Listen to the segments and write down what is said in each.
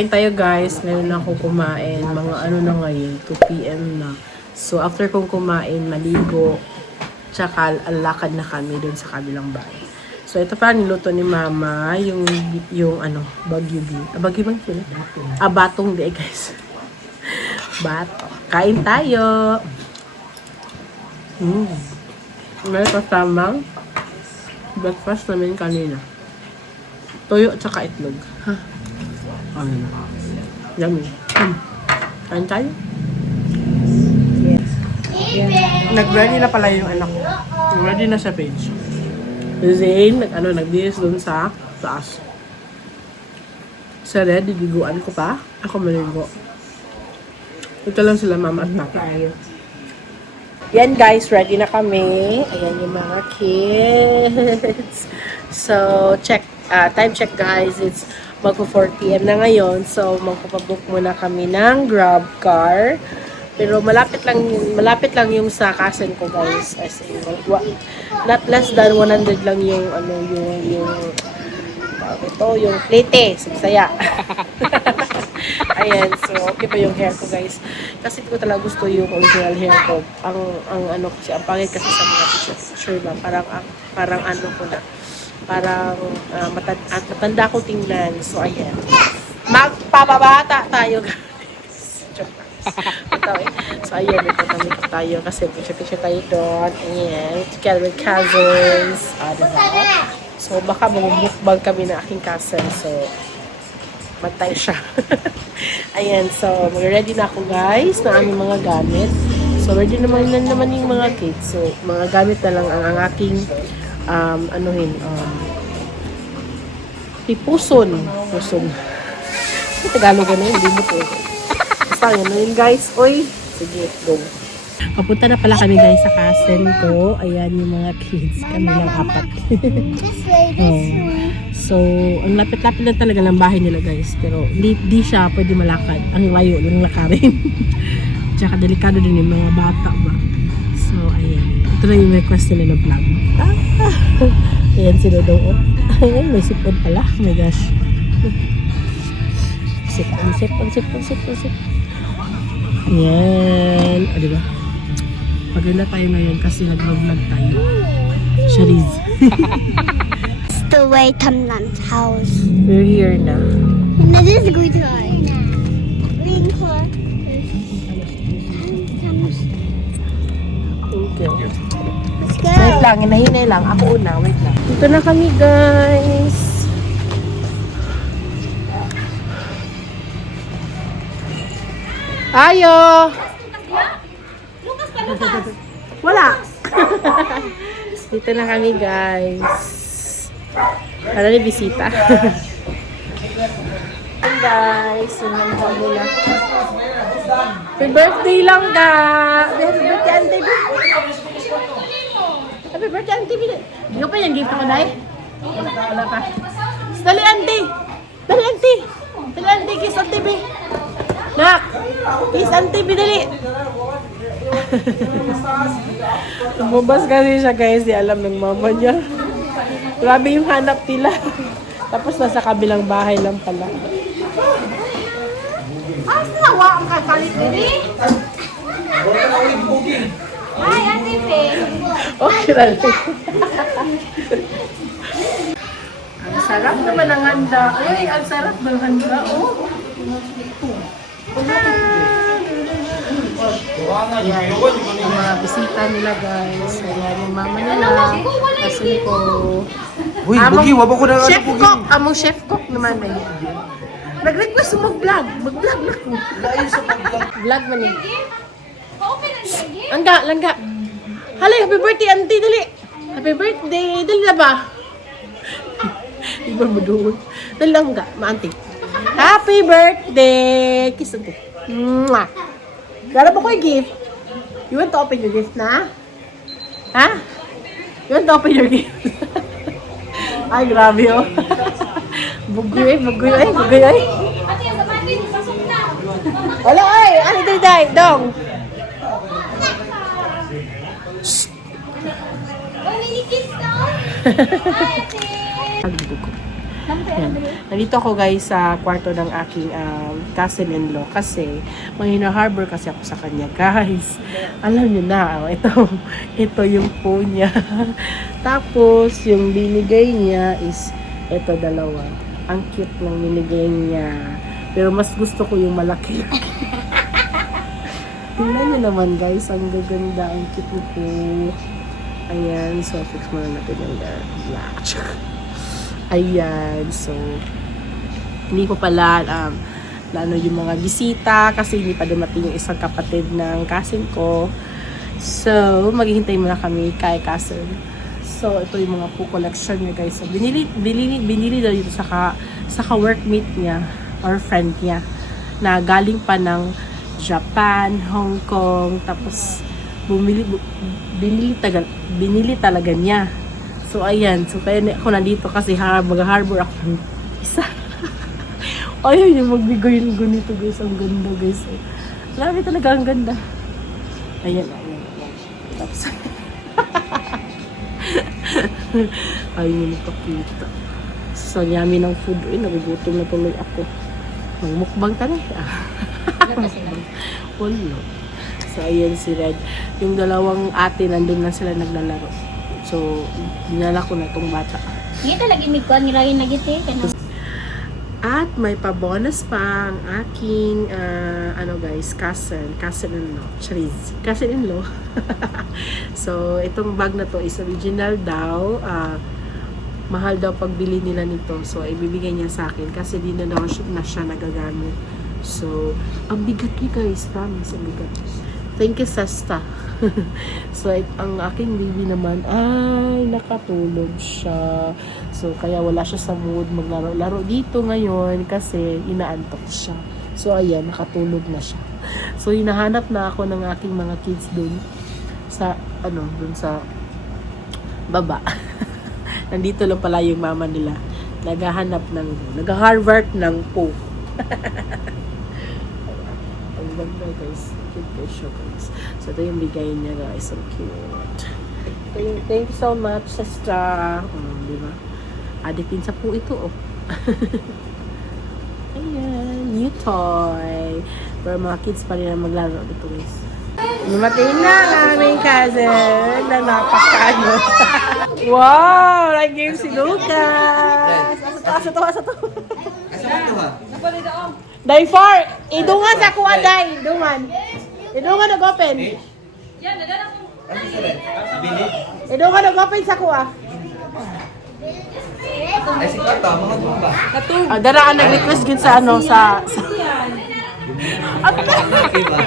Kain tayo guys. Ngayon na ako kumain. Mga ano na ngayon, 2 PM na. So after kong kumain, maligo. Tsaka alakad na kami dun sa kabilang bahay. So ito pa niluto ni Mama, yung ano, Baguio beef. Baguio bang sila? Batong di guys. Bato. Kain tayo. May kasamang breakfast namin kanina. Toyo at saka itlog. Ha? Yummy. Kain tayo. Yes. Nag-ready na pala yung anak ko. Ready na sa page. Zane, nag-diis dun sa taas. Sa red, didiguan ko pa. Ako maligo. Ito lang sila mama at papa. Yan guys, ready na kami. Ayan yung mga kids. So, time check guys. It's magpo 4 PM na ngayon. So, magpapabook muna kami ng Grab car. Pero malapit lang yung sa cousin ko guys. As in, not less than 100 lang yung yung plate. Saya. Ayan, so okay pa yung hair ko guys. Kasi ko talaga gusto yung original hair ko. Ang pangit kasi sa mga picture ba, parang ano ko na. Parang matanda ko tingnan. So ayan. Magpapabata tayo guys. So ayan, ito tayo kasi picture tayo doon. Ayan, together with cousins. Diba? So baka mamumukbang kami na aking cousin. So matay siya. Ayan, so mag-ready na ako guys na aming mga gamit. So ready naman yung mga kids. So mga gamit na lang ang aking puson. Tagalog na yun, hindi mo po. Basta yun guys. Oy, sige, go. Papunta na pala kami guys sa cousin ko. Ayan yung mga kids. Kami lang 4. So, ang lapit-lapit lang talaga ng bahay nila guys. Pero di siya pwede malakad. Ang layo ng lakarin. Tsaka delikado din yung mga bata ba. So, ayan. Ito na yung request nila na vlog. Ayan sila doon. Ayan, may sipon pala. Oh my gosh. Sip. Ayan. Diba? Maganda tayo ngayon kasi nag-vlog tayo. Shariz. It's the way Tamnan's house. We're here na. And this is good time. Green car. Thank you. Let's go. Wait lang, hinahinay lang. Ako una, wait lang. Dito na kami guys. Ayo! Wala! Dito na kami guys. Para na bisita. Hey guys, sunang nila. Happy birthday lang ka! Happy birthday auntie! Happy birthday auntie! Hindi ko pa yung gift ko dahil. Wala pa. Dali auntie! Dali auntie! Dali auntie, kiss auntie B! Nak! Kiss auntie B, dali! Lumabas kasi siya guys, di alam ng mama niya. Grabe yung hanap nila. Tapos nasa kabilang bahay lang pala. Nawa ang kakalit dili. Hi, Ate Fe. Okay lang. Ang sarap naman ang handa. Ay, ang sarap ng handa. Oh. Ayan, yung mga bisita nila guys. Ayan, yung mama nila. Kasi ko. Uy, Bugi, waba ko na Chef cook. Among chef cook naman eh. Nag-request mag-vlog. Mag-vlog na ko. Vlog man eh. Langga. Halay, happy birthday auntie, dali. Happy birthday. Dali na ba? Iba mo doon. Dali langga, ma-auntie. Happy birthday. Kiss auntie. Mwah. Gara ba ko yung gift? You want to open your gift na? Ha? You want to open your gift? Ay, grabe oh. Bugoy. Wala ay! Ano day? Dong! Yan. Nandito ako guys sa kwarto ng aking cousin-in-law kasi may harbor kasi ako sa kanya guys. Alam niyo na, ito yung phone niya. Tapos yung binigay niya is ito dalawa. Ang cute ng binigay niya. Pero mas gusto ko yung malaki. Tingnan niyo naman guys, ang gaganda, ang cute nito. Ayan, so fix muna natin yung black. Ayan, so hindi ko pala lalo yung mga bisita kasi hindi pa dumating yung isang kapatid ng cousin ko. So, maghihintay muna kami kay cousin. So, ito yung mga po collection niya guys. So, binili daw dito sa ka-workmate niya or friend niya na galing pa ng Japan, Hong Kong, tapos binili talaga niya. So, ayan. So, kaya ako nandito kasi mag-harbor ako ng isa. Ayun yung magbigay ng ganito guys. Ang ganda guys. Grabe talaga, ang ganda. Ayan. Tapos, ayun yung nakakita. So, yummy ng food. Uy, nagugutom na tuloy ako. Magmukbang ka na. Wala. So, ayan si Red. Yung dalawang ate, nandun na sila naglalaro. So, dinala ko na itong bata. Hindi talaga imigkuhan nila yung nagiti. At may pa-bonus pa ang aking, cousin-in-law. Cousin-in-law. So, itong bag na to is original daw. Mahal daw pagbili nila nito. So, ibibigay niya sa akin kasi di na daw na siya nagagamit. So, ang bigat niya guys. Promise, ang bigat. Thank you, Sesta. So, ang aking baby naman ay nakatulog siya. So, kaya wala siya sa mood maglaro-laro dito ngayon kasi inaantok siya. So, ayan, nakatulog na siya. So, hinahanap na ako ng aking mga kids dun sa, dun sa baba. Nandito lang pala yung mama nila. Nag-Harvard ng po. Ang ganda guys. Cute guys siya guys. So, ito yung bigay niya guys. So cute. Thank you so much, sister. Diba? Addictin sa po ito, oh. Ayan. New toy. Pero mga kids pa rin ang maglaro dito guys. Lumating na ang aming cousin na napakano. Wow! Nag-game si Lucas! Asa to? Asa ba ito ha? Day far! Idungan sa kuha, day! Idungan nag-open! Ano sa rin? Bili? Idungan nag-open sa kuha! Ay, si Kata, mga tumba. Daraan nag-request din sa sa... Diba?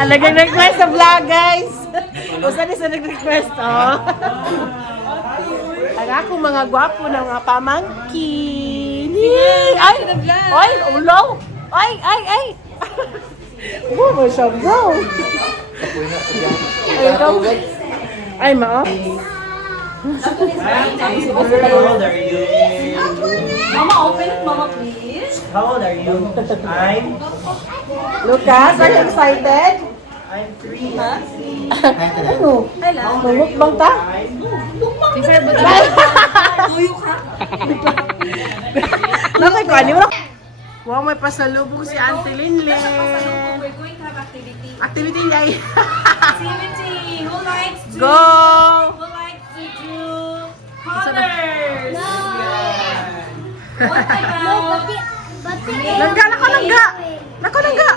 Alagang request sa vlog, guys! Usan isa nag-request, oh! Ang akong mga gwapo ng mga pamangkin! Ay! Ay! Ulo! Ay! Oh, masya bro! Ay, ikaw! Ay, mao! How old are you? Mama, open it, Mama, please. How old are you? Lucas, are you excited? I'm 3. Ano? Mumukbang ta? Prefer ba tuyo ka? Nakay ko, ano mo? Wow, may pasalubong si Auntie Linlin. We're going to have activity. Activity day. Activity. Who likes to? Go! Who likes to do colors? What about? Langga!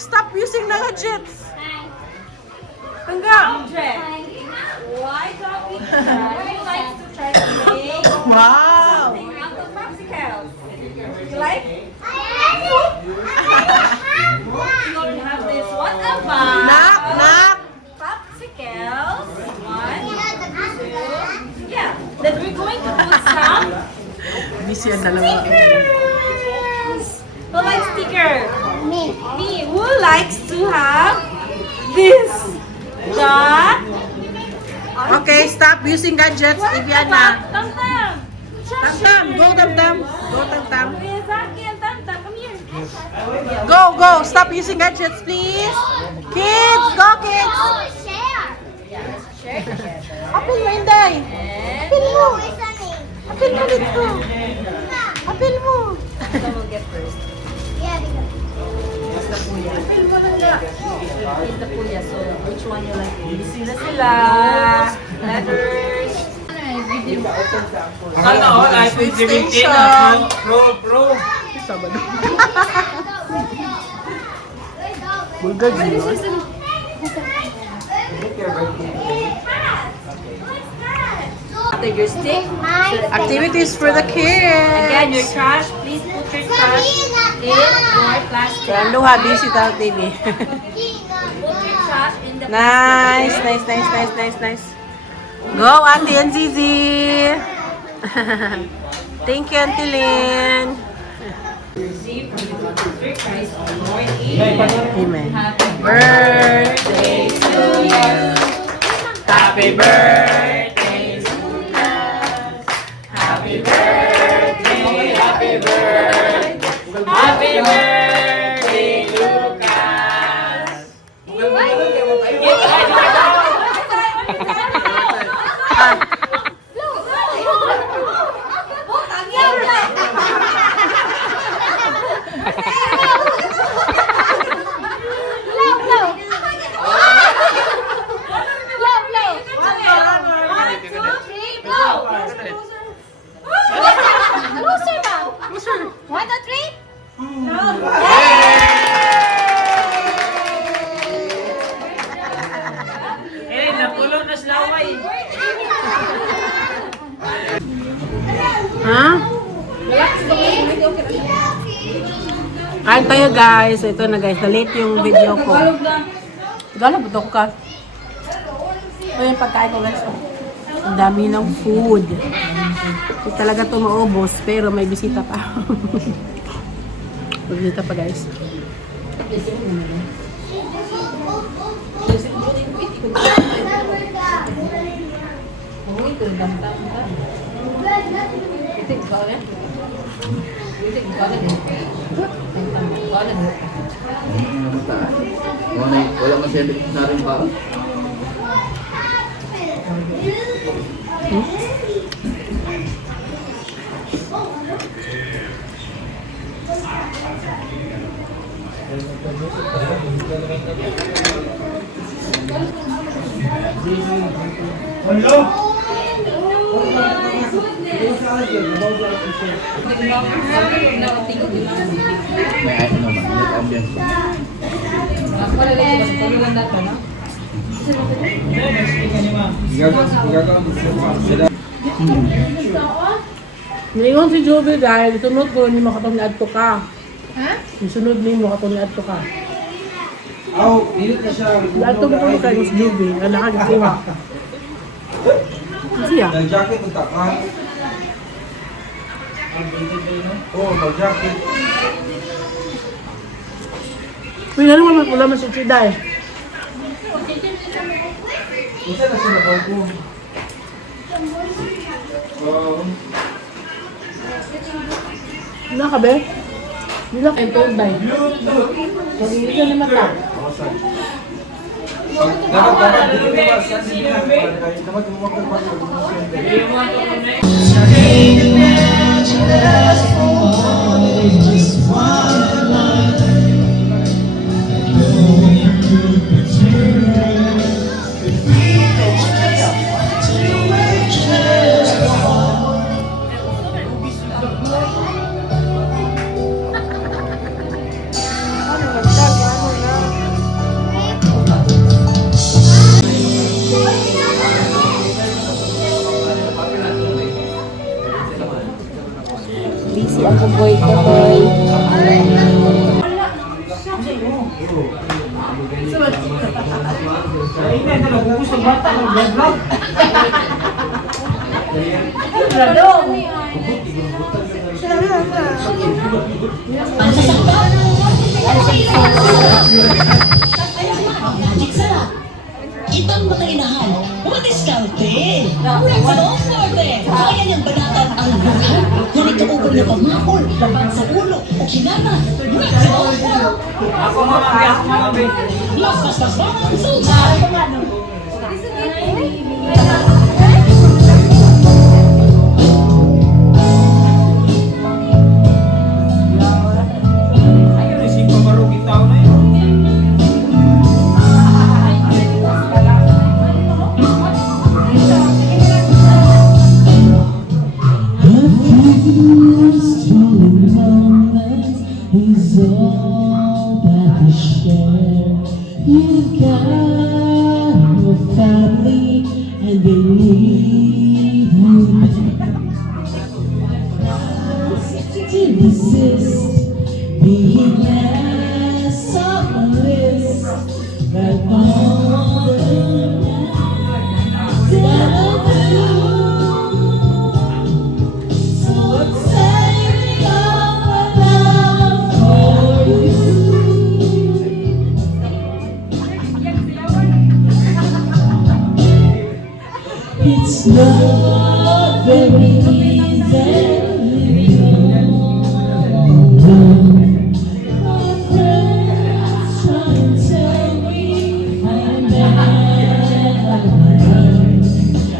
Stop using the gadgets. Langga! Object. Why don't we try? Who likes to try to make Wow! something out of popsicles? You like? You already have this. What about Knock! popsicles? 1, 2. Yeah. Then we're going to put some Busy ang dalawa. stickers. Who likes sticker? Me. Me. Who likes to have this? Dot. Okay, stop using gadgets. Iviana. Tam-tam. Tam-tam. Go, Tam-tam. Go, Tam-tam. Akin, Tam-tam. Come here. Go. Stop using gadgets, please. Kids, go, kids. Oh, share. Open mo, Inday. Where's Sunny? Apil mo dito. Apil mo. Someone get first. Yeah, because What's the puya? Apil mo lang nga. It's the puya. So, which one you like? Busy na sila. Letters. Ano, life is limited na pro. Sabado. Bulgar din yun. After your stick, Activities for the kids. again, your trash, please put your trash in your plastic. Kaya luha, busy tayo, TV. Put your trash in the Nice, plastic. nice. Go, Auntie and Zizi. Thank you, Auntie Lynn. Receive from the God of your Christ our Lord. Amen. Amen. Happy birthday to you. Happy birthday. Happy birthday. Happy birthday. Happy birthday, Lucas. One, two, three. Eh, napulong na slaway. Ha? Kain tayo guys. Ito na guys. Na-late yung video ko. Gala, butok ka. Ito yung pagkain ko guys. Ang dami ng food. Hindi talaga ito maubos. Pero may bisita pa. May bisita pa guys. Wala masyadong na rin pa. May ano naman, may ambience. Ngayon si Joby dahil sunod ko ni makatong ni Adto ka. Ha? Sunod ni mo katong ni Adto ka. Adto mo ko kay si Joby. Ano ka gikuha? Siya. Nag-jacket ng takan. Oo, nag-jacket. Pwede naman wala man si Chida eh. Isa na siya bago. Wala ka be? Wala ka yung told dahil. Pag hindi ka naman ta. Dapat dito ba? Saan sila? Dapat lumakad pa sa Busy ako boy ko boy. Ibang mga inahan, madiskarte. So forte, kaya niyang banatan ang buhay. Ganito ubang na pamakol, laban sa ulo o kinata. Ako mga Mas ang sultan. You've got your family and they need you to resist being less of a list, but all the gotta do. So I'm saving all my love for you. It's not very easy. My friends try and tell me I'm bad,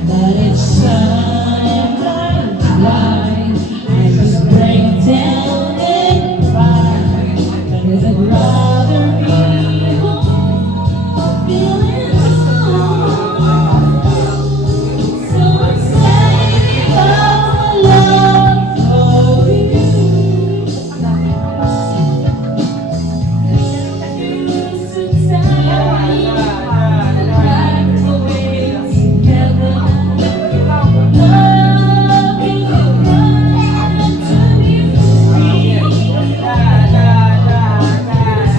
but it's time I cry. I just break down and cry. But I'd rather be home feeling alone. So I'm saving all my love for you. Since I like the way together, loving you right to be free.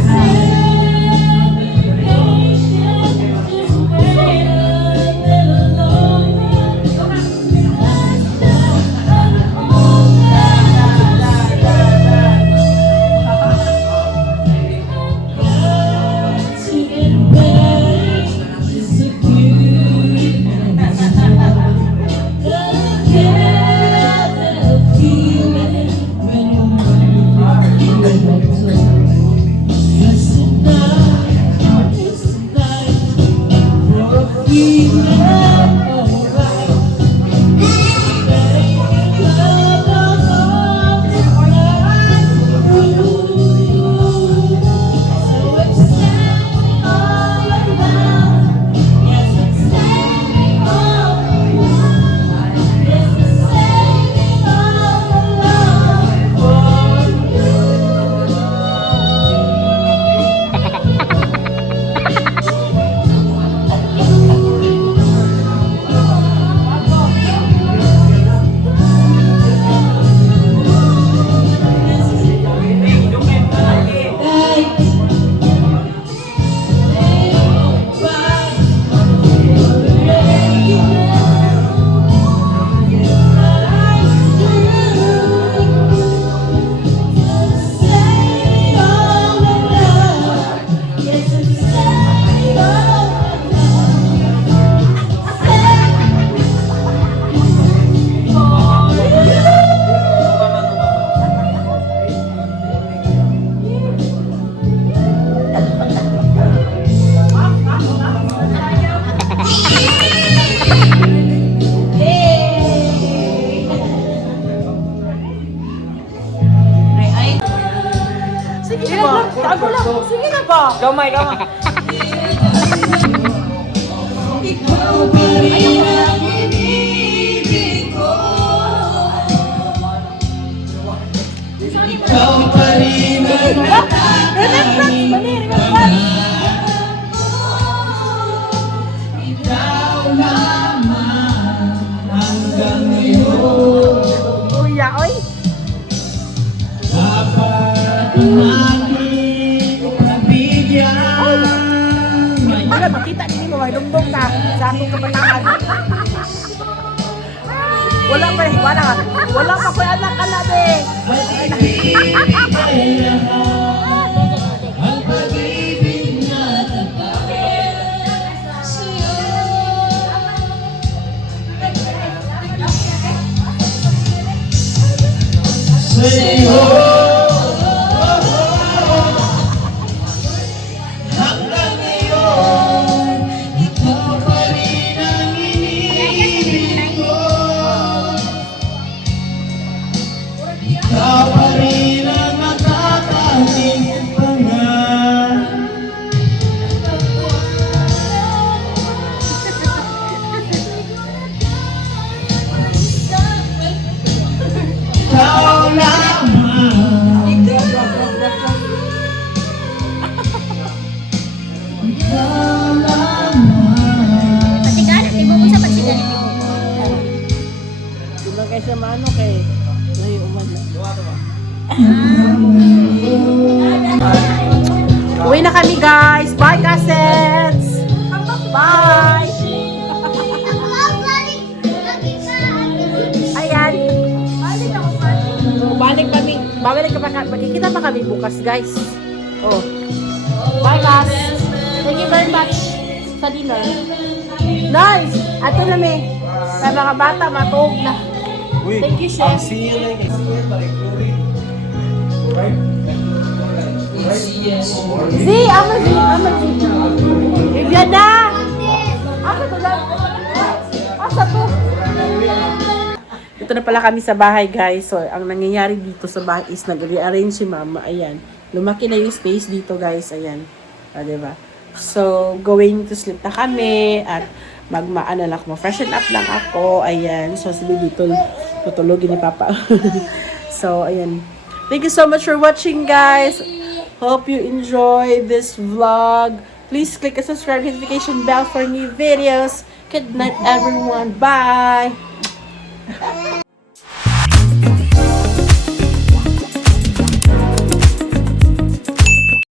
Saving patient is greater than alone. To get better, just a few minutes more. Gonna get that feeling when you're just tonight for a feeling alright. Sige ba? Tago lang. Sige na ba? Gamay, gamay. Ikaw pa rin ang inibig ko. Ikaw pa rin ang natatanig ko. Ikaw lamang hanggang ngayon. Kuya, oy. Dapat natin nabigyan. Wala, makita din mo, lumdong ka sa atong kabataan. Wala pa, wala pa ko anak ka na, be. Ang pag-ibig na tatakit sa'yo. Sa'yo. Hanggang ngayon, ikaw pa rin ang iniibig ko. Ikaw pa rin ang nakakangit kaysa maano kay lahi uman na. Uwi na kami guys. Bye cassettes. Bye. Ayan. Balik kami. Magkikita pa kami bukas guys. Oh. Bye guys. Thank you very much sa dinner. Nice. Ato na may. Sa mga bata matuog na. Thank you, Chef. See you later. See you like right? Z, ama Z. Vivian na. Ako to lang. Asa to? Ito na pala kami sa bahay, guys. So, ang nangyayari dito sa bahay is nag-rearrange si Mama. Ayan. Lumaki na yung space dito, guys. Ayan. Diba? So, going to sleep na kami. At magmaano lang ako. Freshen up lang ako. Ayan. So, sabi dito, tutulogin ni Papa. So, ayan. Thank you so much for watching, guys. Hope you enjoy this vlog. Please click the subscribe notification bell for new videos. Good night, everyone. Bye.